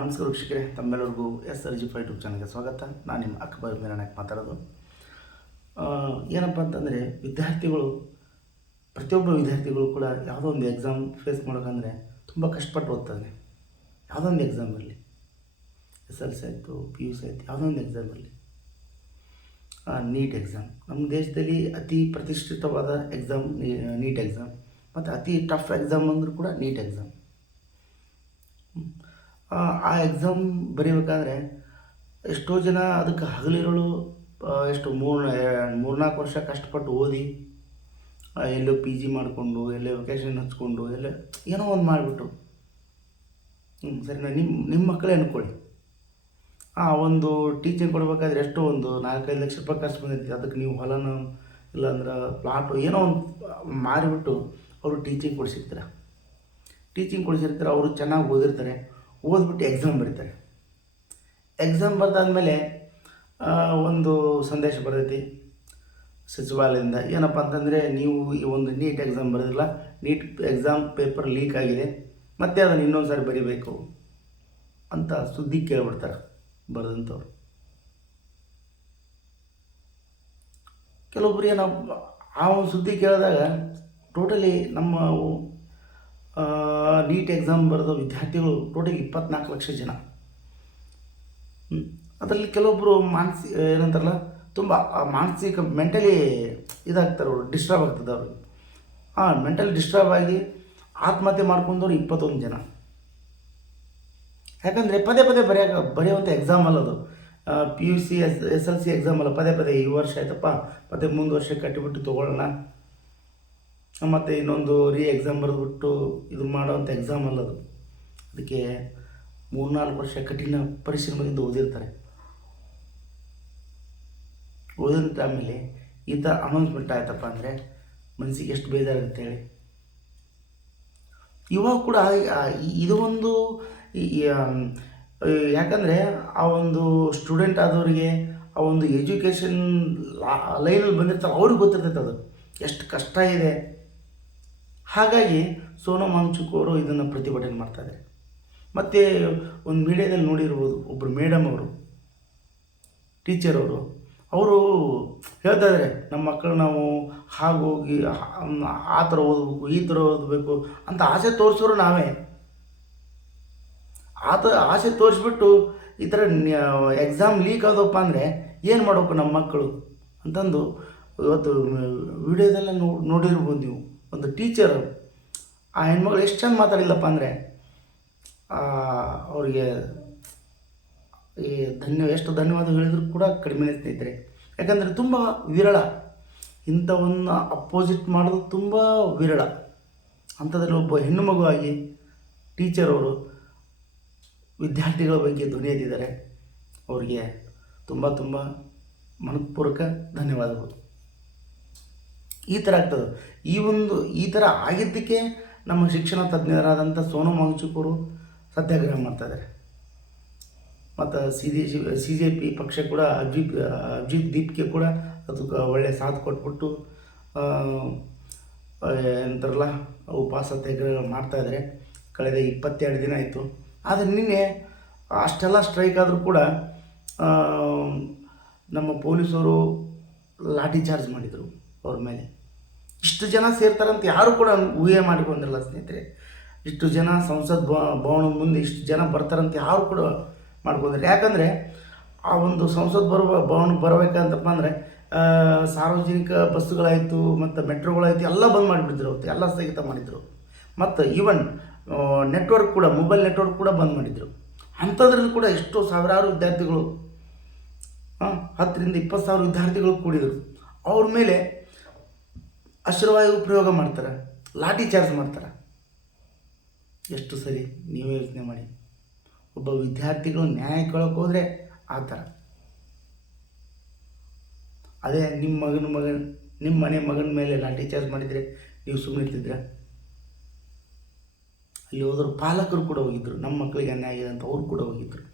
ನಮಸ್ಕಾರ ವೀಕ್ಷಕರೇ, ತಮ್ಮೆಲ್ಲರಿಗೂ SRG5 ಯೂಟ್ಯೂಬ್ ಚಾನಲ್ಗೆ ಸ್ವಾಗತ. ನಾನು ನಿಮ್ಮ ಅಕ್ಬರ್ ಮೀರಾನಾಯಕ್ ಮಾತಾಡೋದು. ಏನಪ್ಪ ಅಂತಂದರೆ, ಪ್ರತಿಯೊಬ್ಬ ವಿದ್ಯಾರ್ಥಿಗಳು ಕೂಡ ಯಾವುದೋ ಒಂದು ಎಕ್ಸಾಮ್ ಫೇಸ್ ಮಾಡೋಕ್ಕಂದರೆ ತುಂಬ ಕಷ್ಟಪಟ್ಟು ಓದ್ತಾನೆ. ಯಾವುದೋ ಒಂದು ಎಕ್ಸಾಮ್ ಇರಲಿ, SLC ಆಯಿತು, PUC ಆಯಿತು, ಯಾವುದೋ ಒಂದು ಎಕ್ಸಾಮ್ ಇರಲಿ. ನೀಟ್ ಎಕ್ಸಾಮ್ ನಮ್ಮ ದೇಶದಲ್ಲಿ ಅತಿ ಪ್ರತಿಷ್ಠಿತವಾದ ಎಕ್ಸಾಮ್ ನೀಟ್ ಎಕ್ಸಾಮ್, ಮತ್ತು ಅತಿ ಟಫ್ ಎಕ್ಸಾಮ್ ಅಂದರೂ ಕೂಡ ನೀಟ್ ಎಕ್ಸಾಮ್. ಆ ಎಕ್ಸಾಮ್ ಬರೀಬೇಕಾದ್ರೆ ಎಷ್ಟೋ ಜನ ಅದಕ್ಕೆ ಹಗಲಿರುಳು ಎಷ್ಟು 3-4 ವರ್ಷ ಕಷ್ಟಪಟ್ಟು ಓದಿ, ಎಲ್ಲೋ PG ಮಾಡಿಕೊಂಡು, ಎಲ್ಲೋ ವೆಕೇಷನ್ ಹಚ್ಕೊಂಡು, ಎಲ್ಲೋ ಏನೋ ಒಂದು ಮಾಡಿಬಿಟ್ಟು ಸರಿನಾ, ನಿಮ್ಮ ಮಕ್ಕಳೇ ಅಂದ್ಕೊಳ್ಳಿ, ಒಂದು ಟೀಚಿಂಗ್ ಕೊಡಬೇಕಾದ್ರೆ ಎಷ್ಟೋ ಒಂದು 4-5 ಲಕ್ಷ ರೂಪಾಯಿ ಖರ್ಚು ಬಂದಿರ್ತೀವಿ. ಅದಕ್ಕೆ ನೀವು ಹೊಲನ ಇಲ್ಲಾಂದ್ರೆ ಪ್ಲಾಟು ಏನೋ ಒಂದು ಮಾರಿಬಿಟ್ಟು ಅವರು ಟೀಚಿಂಗ್ ಕೊಡಿಸಿರ್ತಾರೆ. ಅವರು ಚೆನ್ನಾಗಿ ಓದ್ಬಿಟ್ಟು ಎಕ್ಸಾಮ್ ಬರೀತಾರೆ. ಎಕ್ಸಾಮ್ ಬರೆದಾದ್ಮೇಲೆ ಒಂದು ಸಂದೇಶ ಬರ್ತೈತಿ ಸಚಿವಾಲಯದಿಂದ. ಏನಪ್ಪ ಅಂತಂದರೆ, ನೀವು ಈ ಒಂದು ನೀಟ್ ಎಕ್ಸಾಮ್ ಬರೆದಿಲ್ಲ, ನೀಟ್ ಎಕ್ಸಾಮ್ ಪೇಪರ್ ಲೀಕ್ ಆಗಿದೆ, ಮತ್ತೆ ಅದನ್ನು ಇನ್ನೊಂದು ಸಾರಿ ಬರೀಬೇಕು ಅಂತ ಸುದ್ದಿ ಕೇಳಿಬಿಡ್ತಾರೆ ಬರೆದಂಥವ್ರು. ಕೆಲವೊಬ್ರು ಆ ಒಂದು ಸುದ್ದಿ ಕೇಳಿದಾಗ ಟೋಟಲಿ ನಮ್ಮ ನೀಟ್ ಎಕ್ಸಾಮ್ ಬರೆದ ವಿದ್ಯಾರ್ಥಿಗಳು ಟೋಟಲಿ 24 ಲಕ್ಷ ಜನ. ಅದರಲ್ಲಿ ಕೆಲವೊಬ್ಬರು ಏನಂತಾರಲ್ಲ, ತುಂಬ ಮಾನಸಿಕ ಮೆಂಟಲಿ ಇದಾಗ್ತಾರೆ, ಅವರು ಡಿಸ್ಟರ್ಬ್ ಆಗ್ತದೆ ಅವ್ರಿಗೆ. ಮೆಂಟಲಿ ಡಿಸ್ಟರ್ಬ್ ಆಗಿ ಆತ್ಮಹತ್ಯೆ ಮಾಡ್ಕೊಂಡವ್ರು 21 ಜನ. ಯಾಕಂದರೆ ಪದೇ ಬರೆಯುವಂಥ ಎಕ್ಸಾಮ್ ಅಲ್ಲ ಅದು. PUC SLC ಎಕ್ಸಾಮ್ ಅಲ್ಲ, ಪದೇ ಈ ವರ್ಷ ಆಯ್ತಪ್ಪ ಮತ್ತು ಮುಂದೆ ವರ್ಷ ಕಟ್ಟಿಬಿಟ್ಟು ತೊಗೊಳ್ಳೋಣ, ಮತ್ತು ಇನ್ನೊಂದು ಎಕ್ಸಾಮ್ ಬರೆದ್ಬಿಟ್ಟು ಇದು ಮಾಡೋವಂಥ ಎಕ್ಸಾಮ್ ಅಲ್ಲ ಅದು. ಅದಕ್ಕೆ 3-4 ವರ್ಷ ಕಠಿಣ ಪರಿಶ್ರಮದಿಂದ ಓದಿರ್ತಾರೆ. ಓದಿದ ಆಮೇಲೆ ಈ ಥರ ಅನೌನ್ಸ್ಮೆಂಟ್ ಆಯ್ತಪ್ಪ ಅಂದರೆ ಮನಸ್ಸಿಗೆ ಎಷ್ಟು ಬೇಜಾರಾಗುತ್ತೆ ಹೇಳಿ. ಇವಾಗ ಕೂಡ ಇದು ಒಂದು ಯಾಕಂದರೆ ಆ ಒಂದು ಸ್ಟೂಡೆಂಟ್ ಆದವರಿಗೆ ಆ ಒಂದು ಎಜುಕೇಷನ್ ಲೈನಲ್ಲಿ ಬಂದಿರ್ತಾರೆ, ಅವ್ರಿಗೆ ಗೊತ್ತಿರ್ತೈತೆ ಅದು ಎಷ್ಟು ಕಷ್ಟ ಇದೆ. ಹಾಗಾಗಿ ಸೋನಮ್ ವಾಂಗ್ಚುಕ್ ಅವರು ಇದನ್ನು ಪ್ರತಿಭಟನೆ ಮಾಡ್ತಾಯಿದ್ದಾರೆ. ಮತ್ತು ಒಂದು ಮೀಡಿಯಾದಲ್ಲಿ ನೋಡಿರ್ಬೋದು, ಒಬ್ಬರು ಮೇಡಮ್ ಅವರು, ಟೀಚರ್ ಅವರು ಹೇಳ್ತಾ ಇದ್ದಾರೆ, ನಮ್ಮ ಮಕ್ಕಳು ನಾವು ಹಾಗೋಗಿ ಆ ಥರ ಓದಬೇಕು, ಈ ಥರ ಓದಬೇಕು ಅಂತ ಆಸೆ ತೋರಿಸೋರು ನಾವೇ. ಆಸೆ ತೋರಿಸ್ಬಿಟ್ಟು ಈ ಥರ ಎಕ್ಸಾಮ್ ಲೀಕ್ ಆದಪ್ಪ ಅಂದರೆ ಏನು ಮಾಡಬೇಕು ನಮ್ಮ ಮಕ್ಕಳು ಅಂತಂದು ಇವತ್ತು ವಿಡಿಯೋದೆಲ್ಲ ನೋಡಿರ್ಬೋದು ನೀವು. ಒಂದು ಟೀಚರು ಆ ಹೆಣ್ಮಗಳು ಎಷ್ಟು ಚೆಂದ ಮಾತಾಡಿಲ್ಲಪ್ಪ ಅಂದರೆ ಅವರಿಗೆ ಎಷ್ಟು ಧನ್ಯವಾದ ಹೇಳಿದ್ರು ಕೂಡ ಕಡಿಮೆ ಸ್ನೇಹಿತರೆ. ಯಾಕಂದರೆ ತುಂಬ ವಿರಳ, ಇಂಥವನ್ನು ಅಪೋಸಿಟ್ ಮಾಡೋದು ತುಂಬ ವಿರಳ. ಅಂಥದ್ರಲ್ಲಿ ಒಬ್ಬ ಹೆಣ್ಣು ಮಗುವಾಗಿ ಟೀಚರ್ ಅವರು ವಿದ್ಯಾರ್ಥಿಗಳ ಬಗ್ಗೆ ಧ್ವನಿ ಎತ್ತಿದ್ದಾರೆ. ಅವರಿಗೆ ತುಂಬ ಮನಪೂರ್ವಕ ಧನ್ಯವಾದಗಳು. ಈ ಥರ ಆಗ್ತದೆ. ಈ ಥರ ಆಗಿದ್ದಕ್ಕೆ ನಮ್ಮ ಶಿಕ್ಷಣ ತಜ್ಞರಾದಂಥ ಸೋನಮ್ ವಾಂಗ್ಚುಕ್ ಅವರು ಸತ್ಯಾಗ್ರಹ ಮಾಡ್ತಾಯಿದ್ದಾರೆ. ಮತ್ತು CJP ಪಕ್ಷ ಕೂಡ ಅಭಿಜಿತ್ ದೀಪ್ಗೆ ಕೂಡ ಅದಕ್ಕೆ ಒಳ್ಳೆಯ ಸಾಥ್ ಕೊಟ್ಬಿಟ್ಟು ಎಂತಾರಲ್ಲ ಉಪವಾಸ ಸತ್ಯಾಗ್ರಹ ಮಾಡ್ತಾಯಿದ್ದಾರೆ. ಕಳೆದ 22 ದಿನ ಆಯಿತು. ಆದರೆ ನಿನ್ನೆ ಅಷ್ಟೆಲ್ಲ ಸ್ಟ್ರೈಕ್ ಆದರೂ ಕೂಡ ನಮ್ಮ ಪೊಲೀಸರು ಲಾಠಿ ಚಾರ್ಜ್ ಮಾಡಿದರು ಅವ್ರ ಮೇಲೆ. ಇಷ್ಟು ಜನ ಸೇರ್ತಾರಂತ ಯಾರು ಕೂಡ ಊಹೆ ಮಾಡಿಕೊಂಡಿರಲ್ಲ ಸ್ನೇಹಿತರೆ. ಇಷ್ಟು ಜನ ಸಂಸತ್ ಭವನ ಮುಂದೆ ಇಷ್ಟು ಜನ ಬರ್ತಾರಂತ ಯಾರು ಕೂಡ ಮಾಡ್ಕೊಂಡಿಲ್ಲ. ಯಾಕಂದರೆ ಆ ಒಂದು ಸಂಸತ್ ಭವನ ಬರಬೇಕಂತಪ್ಪ ಅಂದರೆ ಸಾರ್ವಜನಿಕ ಬಸ್ಸುಗಳಾಯಿತು ಮತ್ತು ಮೆಟ್ರೋಗಳಾಯಿತು ಎಲ್ಲ ಬಂದ್ ಮಾಡಿಬಿಟ್ಟಿದ್ರು, ಅವತ್ತು ಎಲ್ಲ ಸ್ಥಗಿತ ಮಾಡಿದರು. ಮತ್ತು ಈವನ್ ನೆಟ್ವರ್ಕ್ ಕೂಡ, ಮೊಬೈಲ್ ನೆಟ್ವರ್ಕ್ ಕೂಡ ಬಂದ್ ಮಾಡಿದರು. ಅಂಥದ್ರಲ್ಲಿ ಕೂಡ ಎಷ್ಟೋ ಸಾವಿರಾರು ವಿದ್ಯಾರ್ಥಿಗಳು, 10,000-20,000 ವಿದ್ಯಾರ್ಥಿಗಳು ಕೂಡಿದರು. ಅವ್ರ ಮೇಲೆ ಅಶ್ರುವಾಯು ಪ್ರಯೋಗ ಮಾಡ್ತಾರೆ, ಲಾಠಿ ಚಾರ್ಜ್ ಮಾಡ್ತಾರೆ. ಎಷ್ಟು ಸರಿ ನೀವೇ ಯೋಚನೆ ಮಾಡಿ. ಒಬ್ಬ ವಿದ್ಯಾರ್ಥಿಗಳು ನ್ಯಾಯ ಕೇಳೋಕೆ ಹೋದರೆ ಆ ಥರ. ಅದೇ ನಿಮ್ಮ ಮನೆ ಮಗನ ಮೇಲೆ ಲಾಠಿ ಚಾರ್ಜ್ ಮಾಡಿದರೆ ನೀವು ಸುಮ್ಮನೆ ಇರ್ತಿದ್ರೆ? ಅಲ್ಲಿ ಹೋದ್ರು ಪಾಲಕರು ಕೂಡ ಹೋಗಿದ್ದರು, ನಮ್ಮ ಮಕ್ಕಳಿಗೆ ಅನ್ಯಾಯ ಆಗಿದೆ ಅಂತ ಅವ್ರು ಕೂಡ ಹೋಗಿದ್ದರು.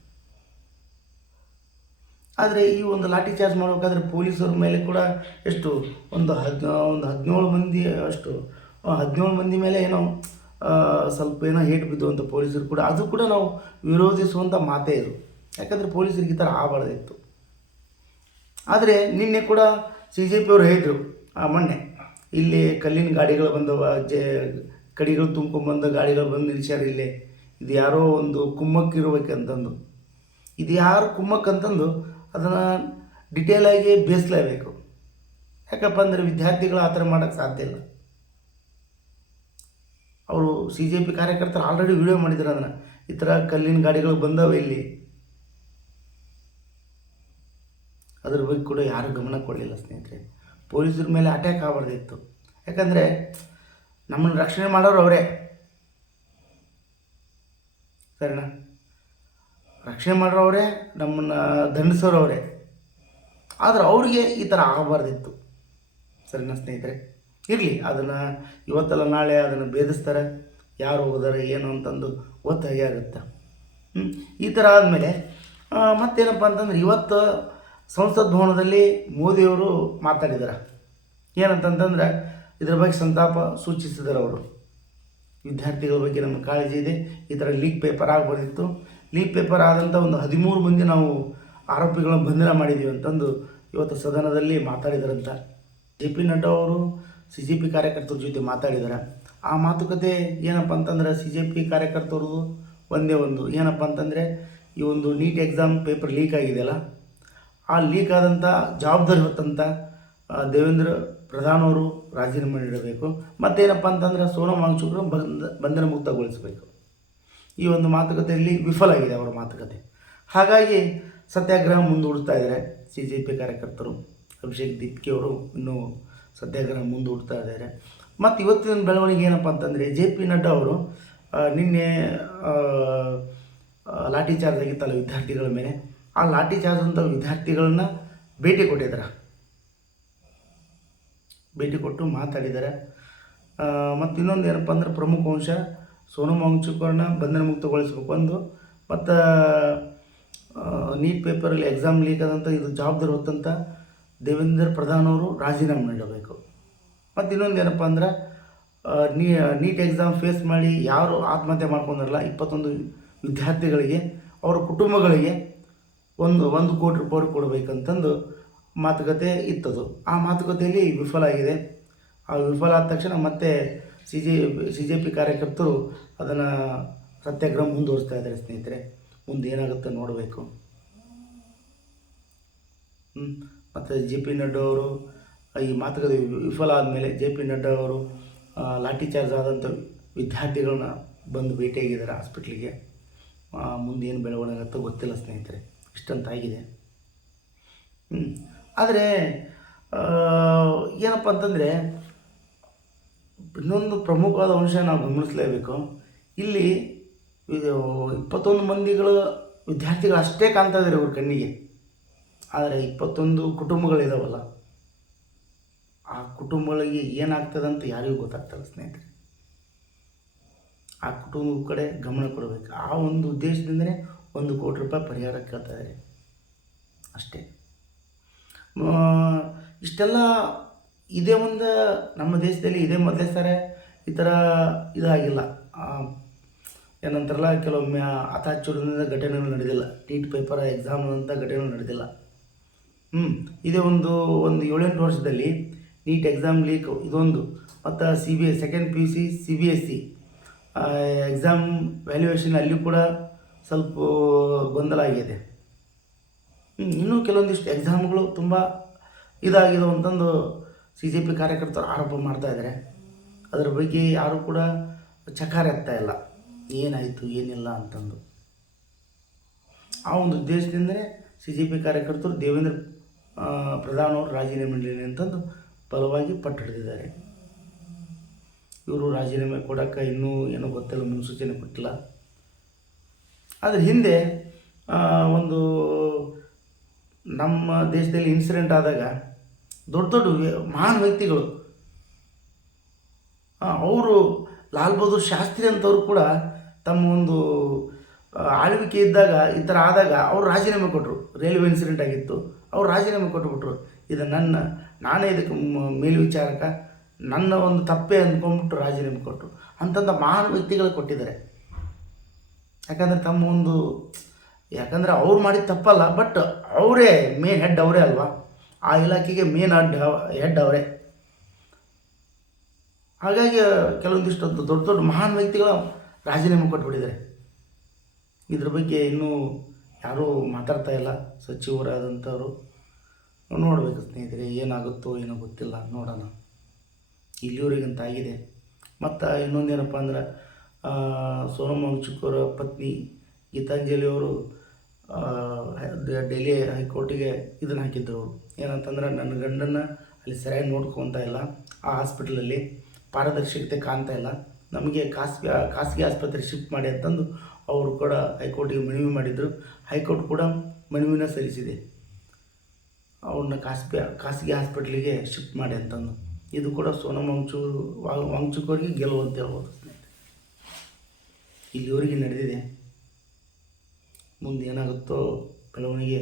ಆದರೆ ಈ ಒಂದು ಲಾಠಿ ಚಾರ್ಜ್ ಮಾಡಬೇಕಾದ್ರೆ ಪೊಲೀಸರ ಮೇಲೆ ಕೂಡ ಎಷ್ಟು ಒಂದು 17 ಮಂದಿ ಮೇಲೆ ಏನೋ ಸ್ವಲ್ಪ ಏನೋ ಏಟು ಬಿದ್ದುವಂಥ ಪೊಲೀಸರು ಕೂಡ ಅದು ಕೂಡ ನಾವು ವಿರೋಧಿಸುವಂಥ ಮಾತೇ ಇದು. ಯಾಕಂದರೆ ಪೊಲೀಸರಿಗೆ ಈ ಥರ ಆಗಬಾರ್ದಿತ್ತು. ಆದರೆ ನಿನ್ನೆ ಕೂಡ CJP ಅವರು ಹೇಳಿದರು, ಮೊನ್ನೆ ಇಲ್ಲಿ ಕಲ್ಲಿನ ಗಾಡಿಗಳು ಬಂದವ, ಕಡಿಗಳು ತುಂಬ್ಕೊಂಬಂದ ಗಾಡಿಗಳು ಬಂದು ನಿಲ್ಸ್ಯಾರ ಇಲ್ಲೇ, ಇದು ಯಾರೋ ಒಂದು ಕುಮ್ಮಕ್ಕಿರ್ಬೇಕಂತಂದು. ಇದು ಯಾರು ಕುಮ್ಮಕ್ಕಂತಂದು ಅದನ್ನು ಡಿಟೇಲಾಗಿ ಬೇಯಿಸಲೇಬೇಕು. ಯಾಕಪ್ಪ ಅಂದರೆ ವಿದ್ಯಾರ್ಥಿಗಳು ಆ ಥರ ಮಾಡೋಕ್ಕೆ ಸಾಧ್ಯ ಇಲ್ಲ. ಅವರು CJP ಕಾರ್ಯಕರ್ತರು ಆಲ್ರೆಡಿ ವಿಡಿಯೋ ಮಾಡಿದ್ದಾರೆ ಅದನ್ನು, ಈ ಥರ ಕಲ್ಲಿನ ಗಾಡಿಗಳು ಬಂದವೆ ಇಲ್ಲಿ. ಅದ್ರ ಬಗ್ಗೆ ಕೂಡ ಯಾರೂ ಗಮನ ಕೊಡಲಿಲ್ಲ ಸ್ನೇಹಿತರೆ. ಪೊಲೀಸರ ಮೇಲೆ ಅಟ್ಯಾಕ್ ಆಗಬಾರ್ದಿತ್ತು. ಯಾಕಂದರೆ ನಮ್ಮನ್ನು ರಕ್ಷಣೆ ಮಾಡೋರು ಅವರೇ, ಸರಿನಾ? ರಕ್ಷಣೆ ಮಾಡೋರವರೇ, ನಮ್ಮನ್ನು ದಂಡಿಸೋರು ಅವರೇ. ಆದರೆ ಅವ್ರಿಗೆ ಈ ಥರ ಆಗಬಾರ್ದಿತ್ತು, ಸರಿನಾ ಸ್ನೇಹಿತರೆ? ಇರಲಿ, ಅದನ್ನು ಇವತ್ತಲ್ಲ ನಾಳೆ ಅದನ್ನು ಭೇದಿಸ್ತಾರೆ, ಯಾರು ಹೋಗೋದಾರೆ ಏನು ಅಂತಂದು ಗೊತ್ತಾಗೇ ಆಗುತ್ತೆ. ಈ ಥರ ಆದಮೇಲೆ ಮತ್ತೇನಪ್ಪ ಅಂತಂದ್ರೆ ಇವತ್ತು ಸಂಸತ್ ಭವನದಲ್ಲಿ ಮೋದಿಯವರು ಮಾತಾಡಿದ್ದಾರೆ. ಏನಂತಂತಂದ್ರೆ ಇದರ ಬಗ್ಗೆ ಸಂತಾಪ ಸೂಚಿಸಿದ್ದಾರೆ ಅವರು. ವಿದ್ಯಾರ್ಥಿಗಳ ಬಗ್ಗೆ ನಮಗೆ ಕಾಳಜಿ ಇದೆ, ಈ ಥರ ಲೀಕ್ ಪೇಪರ್ ಆಗಬಾರ್ದಿತ್ತು. ಲೀಕ್ ಪೇಪರ್ ಆದಂಥ ಒಂದು 13 ಮಂದಿ ನಾವು ಆರೋಪಿಗಳನ್ನು ಬಂಧನ ಮಾಡಿದ್ದೀವಿ ಅಂತಂದು ಇವತ್ತು ಸದನದಲ್ಲಿ ಮಾತಾಡಿದಾರಂತ. JP ನಡ್ಡಾ ಅವರು CJP ಕಾರ್ಯಕರ್ತರ ಜೊತೆ ಮಾತಾಡಿದ್ದಾರೆ. ಆ ಮಾತುಕತೆ ಏನಪ್ಪ ಅಂತಂದ್ರೆ CJP ಕಾರ್ಯಕರ್ತರದು ಒಂದೇ ಒಂದು ಏನಪ್ಪ ಅಂತಂದರೆ, ಈ ಒಂದು ನೀಟ್ ಎಕ್ಸಾಮ್ ಪೇಪರ್ ಲೀಕ್ ಆಗಿದೆಯಲ್ಲ, ಆ ಲೀಕ್ ಆದಂಥ ಜವಾಬ್ದಾರಿ ಹೊತ್ತಂಥ ದೇವೇಂದ್ರ ಪ್ರಧಾನ್ ಅವರು ರಾಜೀನಾಮೆ ನೀಡಬೇಕು. ಮತ್ತೇನಪ್ಪ ಅಂತಂದರೆ ಸೋನಮ್ ವಾಂಗ್ಚುಕ್ ಬಂಧನ ಮುಕ್ತಗೊಳಿಸಬೇಕು. ಈ ಒಂದು ಮಾತುಕತೆಯಲ್ಲಿ ವಿಫಲ ಆಗಿದೆ ಅವರ ಮಾತುಕತೆ. ಹಾಗಾಗಿ ಸತ್ಯಾಗ್ರಹ ಮುಂದೂಡ್ತಾ ಇದ್ದಾರೆ CJP ಕಾರ್ಯಕರ್ತರು. ಅಭಿಷೇಕ್ ದೀಪ್ತಿ ಅವರು ಇನ್ನೂ ಸತ್ಯಾಗ್ರಹ ಮುಂದೂಡ್ತಾ ಇದ್ದಾರೆ. ಮತ್ತು ಇವತ್ತಿನ ಬೆಳವಣಿಗೆ ಏನಪ್ಪ ಅಂತಂದರೆ JP ನಡ್ಡಾ ಅವರು ನಿನ್ನೆ ಲಾಠಿ ಚಾರ್ಜ್ ಆಗಿತ್ತಲ್ಲ ವಿದ್ಯಾರ್ಥಿಗಳ ಮೇಲೆ, ಆ ಲಾಠಿ ಚಾರ್ಜ್ ಅಂತ ವಿದ್ಯಾರ್ಥಿಗಳನ್ನ ಭೇಟಿ ಕೊಟ್ಟಿದ್ದಾರೆ, ಭೇಟಿ ಕೊಟ್ಟು ಮಾತಾಡಿದ್ದಾರೆ. ಮತ್ತು ಇನ್ನೊಂದು ಏನಪ್ಪ ಅಂದ್ರೆ ಪ್ರಮುಖ ಅಂಶ, ಸೋನಮ್ ವಾಂಗ್ಚುಕ್ ಅವ್ರನ್ನ ಬಂಧನ ಮುಕ್ತಗೊಳಿಸಬೇಕು ಒಂದು, ಮತ್ತು ನೀಟ್ ಪೇಪರಲ್ಲಿ ಎಕ್ಸಾಮ್ ಲೀಕ್ ಆದಂಥ ಇದು ಜವಾಬ್ದಾರಿ ಹೊತ್ತಂಥ ದೇವೇಂದ್ರ ಪ್ರಧಾನ್ ಅವರು ರಾಜೀನಾಮೆ ನೀಡಬೇಕು. ಮತ್ತು ಇನ್ನೊಂದು ಏನಪ್ಪ ಅಂದ್ರೆ ನೀಟ್ ಎಕ್ಸಾಮ್ ಫೇಸ್ ಮಾಡಿ ಯಾರು ಆತ್ಮಹತ್ಯೆ ಮಾಡ್ಕೊಂಡಾರಲ್ಲ 21 ವಿದ್ಯಾರ್ಥಿಗಳಿಗೆ, ಅವರ ಕುಟುಂಬಗಳಿಗೆ 1 ಕೋಟಿ ರೂಪಾಯಿ ಕೊಡಬೇಕಂತಂದು ಮಾತುಕತೆ ಇತ್ತದು. ಆ ಮಾತುಕತೆಯಲ್ಲಿ ವಿಫಲ ಆಗಿದೆ. ಆ ವಿಫಲ ಆದ ತಕ್ಷಣ ಮತ್ತೆ CJP ಕಾರ್ಯಕರ್ತರು ಅದನ್ನು ಸತ್ಯಾಗ್ರಹ ಮುಂದುವರಿಸ್ತಾ ಇದ್ದಾರೆ ಸ್ನೇಹಿತರೆ. ಮುಂದೆ ಏನಾಗುತ್ತೆ ನೋಡಬೇಕು. ಮತ್ತು JP ನಡ್ಡಾ ಅವರು ಈ ಮಾತುಕತೆ ವಿಫಲ ಆದಮೇಲೆ JP ನಡ್ಡಾ ಅವರು ಲಾಠಿ ಚಾರ್ಜ್ ಆದಂಥ ವಿದ್ಯಾರ್ಥಿಗಳನ್ನ ಬಂದು ಭೇಟಿಯಾಗಿದ್ದಾರೆ ಹಾಸ್ಪಿಟ್ಲಿಗೆ. ಮುಂದೆ ಏನು ಬೆಳವಣಿಗೆ ಆಗುತ್ತೋ ಗೊತ್ತಿಲ್ಲ ಸ್ನೇಹಿತರೆ, ಇಷ್ಟಂತಾಗಿದೆ. ಆದರೆ ಏನಪ್ಪ ಅಂತಂದರೆ ಇನ್ನೊಂದು ಪ್ರಮುಖವಾದ ಅಂಶ ನಾವು ಗಮನಿಸಲೇಬೇಕು. ಇಲ್ಲಿ 21 ಮಂದಿಗಳು ವಿದ್ಯಾರ್ಥಿಗಳು ಅಷ್ಟೇ ಕಾಣ್ತಾ ಇದ್ದಾರೆ ಅವ್ರ ಕಣ್ಣಿಗೆ. ಆದರೆ 21 ಕುಟುಂಬಗಳಿದಾವಲ್ಲ, ಆ ಕುಟುಂಬಗಳಿಗೆ ಏನಾಗ್ತದೆ ಅಂತ ಯಾರಿಗೂ ಗೊತ್ತಾಗ್ತಲ್ಲ ಸ್ನೇಹಿತರೆ. ಆ ಕುಟುಂಬದ ಕಡೆ ಗಮನ ಕೊಡಬೇಕು. ಆ ಒಂದು ಉದ್ದೇಶದಿಂದಲೇ 1 ಕೋಟಿ ರೂಪಾಯಿ ಪರಿಹಾರ ಕೇಳ್ತಾ ಇದ್ದಾರೆ ಅಷ್ಟೇ. ಇಷ್ಟೆಲ್ಲ ಇದೇ ಒಂದು ನಮ್ಮ ದೇಶದಲ್ಲಿ ಇದೇ ಮೊದಲೇ ಸರಿ ಈ ಥರ ಇದಾಗಿಲ್ಲ. ಏನಂತಾರಲ್ಲ, ಕೆಲವೊಮ್ಮೆ ಅತಾಚುರ್ಯದಿಂದ ಘಟನೆಗಳು ನಡೆದಿಲ್ಲ. ನೀಟ್ ಪೇಪರ್ ಎಕ್ಸಾಮ್ ಅಂತ ಘಟನೆಗಳು ನಡೆದಿಲ್ಲ. ಇದೇ ಒಂದು 7-8 ವರ್ಷದಲ್ಲಿ ನೀಟ್ ಎಕ್ಸಾಮ್ ಲೀಕ್ ಇದೊಂದು, ಮತ್ತು CBSE second PUC CBSE exam valuation ಅಲ್ಲಿ ಕೂಡ ಸ್ವಲ್ಪ ಗೊಂದಲ ಆಗಿದೆ. ಇನ್ನೂ ಕೆಲವೊಂದಿಷ್ಟು ಎಕ್ಸಾಮ್ಗಳು ತುಂಬ ಇದಾಗಿದೆ ಅಂತಂದು CJP ಕಾರ್ಯಕರ್ತರು ಆರೋಪ ಮಾಡ್ತಾಯಿದ್ದಾರೆ. ಅದರ ಬಗ್ಗೆ ಯಾರೂ ಕೂಡ ಚಕಾರ ಎತ್ತಾ ಇಲ್ಲ, ಏನಾಯಿತು ಏನಿಲ್ಲ ಅಂತಂದು. ಆ ಒಂದು ಉದ್ದೇಶದಿಂದಲೇ CJP ಕಾರ್ಯಕರ್ತರು ದೇವೇಂದ್ರ ಪ್ರಧಾನ್ ಅವರು ರಾಜೀನಾಮೆ ನೀಡಲಿ ಅಂತಂದು ಬಲವಾಗಿ ಪಟ್ಟು ಹಿಡಿದಿದ್ದಾರೆ. ಇವರು ರಾಜೀನಾಮೆ ಕೊಡೋಕ್ಕೆ ಇನ್ನೂ ಏನೋ ಗೊತ್ತಿಲ್ಲ, ಮುನ್ಸೂಚನೆ ಕೊಟ್ಟಿಲ್ಲ. ಆದರೆ ಹಿಂದೆ ಒಂದು ನಮ್ಮ ದೇಶದಲ್ಲಿ ಇನ್ಸಿಡೆಂಟ್ ಆದಾಗ ದೊಡ್ಡ ಮಹಾನ್ ವ್ಯಕ್ತಿಗಳು, ಅವರು ಲಾಲ್ ಬಹದ್ದೂರ್ ಶಾಸ್ತ್ರಿ ಅಂತವರು ಕೂಡ ತಮ್ಮ ಒಂದು ಆಳ್ವಿಕೆ ಇದ್ದಾಗ ಈ ಥರ ಆದಾಗ ಅವರು ರಾಜೀನಾಮೆ ಕೊಟ್ಟರು. ರೈಲ್ವೆ ಇನ್ಸಿಡೆಂಟ್ ಆಗಿತ್ತು, ಅವ್ರು ರಾಜೀನಾಮೆ ಕೊಟ್ಟುಬಿಟ್ರು. ಇದು ನಾನೇ ಇದಕ್ಕೆ ಮೇಲ್ವಿಚಾರಕ, ನನ್ನ ಒಂದು ತಪ್ಪೇ ಅಂದ್ಕೊಂಬಿಟ್ಟು ರಾಜೀನಾಮೆ ಕೊಟ್ಟರು. ಅಂತಂಥ ಮಹಾನ್ ವ್ಯಕ್ತಿಗಳು ಕೊಟ್ಟಿದ್ದಾರೆ. ಯಾಕಂದರೆ ಅವ್ರು ಮಾಡಿದ ತಪ್ಪಲ್ಲ, ಬಟ್ ಅವರೇ ಮೇನ್ ಹೆಡ್ ಅವರೇ ಅಲ್ವಾ, ಆ ಇಲಾಖೆಗೆ ಮೇನ್ ಹೆಡ್ ಅವರೇ. ಹಾಗಾಗಿ ಕೆಲವೊಂದಿಷ್ಟು ದೊಡ್ಡ ದೊಡ್ಡ ಮಹಾನ್ ವ್ಯಕ್ತಿಗಳು ರಾಜೀನಾಮೆ ಕೊಟ್ಬಿಟ್ಟಿದ್ದಾರೆ. ಇದ್ರ ಬಗ್ಗೆ ಇನ್ನೂ ಯಾರೂ ಮಾತಾಡ್ತಾ ಇಲ್ಲ, ಸಚಿವರಾದಂಥವ್ರು. ನೋಡಬೇಕು ಸ್ನೇಹಿತರೆ, ಏನಾಗುತ್ತೋ ಏನೋ ಗೊತ್ತಿಲ್ಲ, ನೋಡೋಣ. ಇಲ್ಲಿವರೆಗಂತ ಆಗಿದೆ. ಮತ್ತು ಇನ್ನೊಂದೇನಪ್ಪ ಅಂದ್ರೆ, ಸೋನಮ್ ವಾಂಗ್ಚುಕ್ ಪತ್ನಿ ಗೀತಾಂಜಲಿಯವರು ಡೆಲ್ಲಿ ಹೈಕೋರ್ಟಿಗೆ ಇದನ್ನು ಹಾಕಿದ್ರು. ಏನಂತಂದ್ರೆ, ನನ್ನ ಗಂಡನ್ನು ಅಲ್ಲಿ ಸರಿಯಾಗಿ ನೋಡ್ಕೊತಾ ಇಲ್ಲ, ಆ ಹಾಸ್ಪಿಟ್ಲಲ್ಲಿ ಪಾರದರ್ಶಕತೆ ಕಾಣ್ತಾ ಇಲ್ಲ, ನಮಗೆ ಖಾಸಗಿ ಆಸ್ಪತ್ರೆ ಶಿಫ್ಟ್ ಮಾಡಿ ಅಂತಂದು ಅವರು ಕೂಡ ಹೈಕೋರ್ಟಿಗೆ ಮನವಿ ಮಾಡಿದರು. ಹೈಕೋರ್ಟ್ ಕೂಡ ಮನವಿನ ಸಲ್ಲಿಸಿದೆ, ಅವ್ರನ್ನ ಖಾಸಗಿ ಹಾಸ್ಪಿಟ್ಲಿಗೆ ಶಿಫ್ಟ್ ಮಾಡಿ ಅಂತಂದು. ಇದು ಕೂಡ ಸೋನಮ್ ವಾಂಗ್ಚುಕ್ ಅವರಿಗೆ ಗೆಲುವು ಅಂತ ಹೇಳ್ಬೋದು ಸ್ನೇಹಿತರೆ. ಇಲ್ಲಿವರೆಗೆ ನಡೆದಿದೆ, ಮುಂದೆ ಏನಾಗುತ್ತೋ ಬೆಳವಣಿಗೆ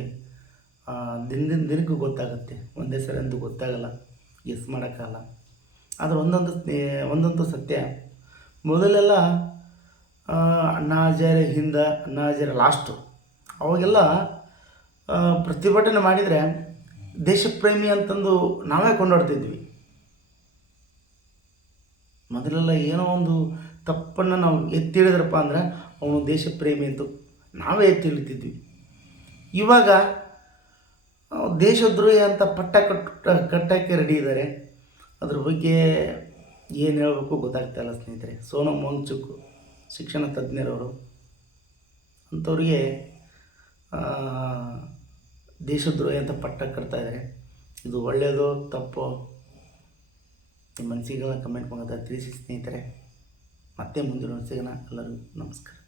ದಿನಕ್ಕೂ ಗೊತ್ತಾಗುತ್ತೆ. ಒಂದೇ ಸರಿ ಅಂತೂ ಗೊತ್ತಾಗಲ್ಲ, ಗೆಸ್ ಮಾಡೋಕ್ಕಾಗಲ್ಲ. ಆದರೆ ಒಂದಂತೂ ಸತ್ಯ, ಮೊದಲೆಲ್ಲ ಅಣ್ಣಾ ಹಜಾರೆ ಹಿಂದೆ, ಅಣ್ಣಾ ಹಜಾರೆ ಲಾಸ್ಟು, ಅವಾಗೆಲ್ಲ ಪ್ರತಿಭಟನೆ ಮಾಡಿದರೆ ದೇಶಪ್ರೇಮಿ ಅಂತಂದು ನಾವೇ ಕೊಂಡಾಡ್ತಿದ್ವಿ. ಮೊದಲೆಲ್ಲ ಏನೋ ಒಂದು ತಪ್ಪನ್ನು ನಾವು ಎತ್ತಿ ಹಿಡಿದ್ರಪ್ಪ ಅಂದ್ರೆ ಅವನು ದೇಶಪ್ರೇಮಿ ಅಂತ ನಾವೇ ಎತ್ತಿ ಹಿಡಿತಿದ್ವಿ. ಇವಾಗ ದೇಶದ್ರೋಹಿ ಅಂತ ಕಟ್ಟಕ್ಕೆ ರೆಡಿ ಇದ್ದಾರೆ. ಅದ್ರ ಬಗ್ಗೆ ಏನು ಹೇಳಬೇಕು ಗೊತ್ತಾಗ್ತಾಯಿಲ್ಲ ಸ್ನೇಹಿತರೆ. ಸೋನಮ್ ವಾಂಗ್ಚುಕ್ ಶಿಕ್ಷಣ ತಜ್ಞರವರು, ಅಂಥವ್ರಿಗೆ ದೇಶದ್ರೋಹಿ ಅಂತ ಕಟ್ತಾಯಿದ್ದಾರೆ. ಇದು ಒಳ್ಳೆಯದೋ ತಪ್ಪೋ ನಿಮ್ಮ ಮನಸ್ಸಿಗೆಲ್ಲ ಕಮೆಂಟ್ ಮಾಡೋದ ತಿಳಿಸಿ ಸ್ನೇಹಿತರೆ. ಮತ್ತೆ ಮುಂದಿನ ಸಿಗೋಣ. ಎಲ್ಲರಿಗೂ ನಮಸ್ಕಾರ.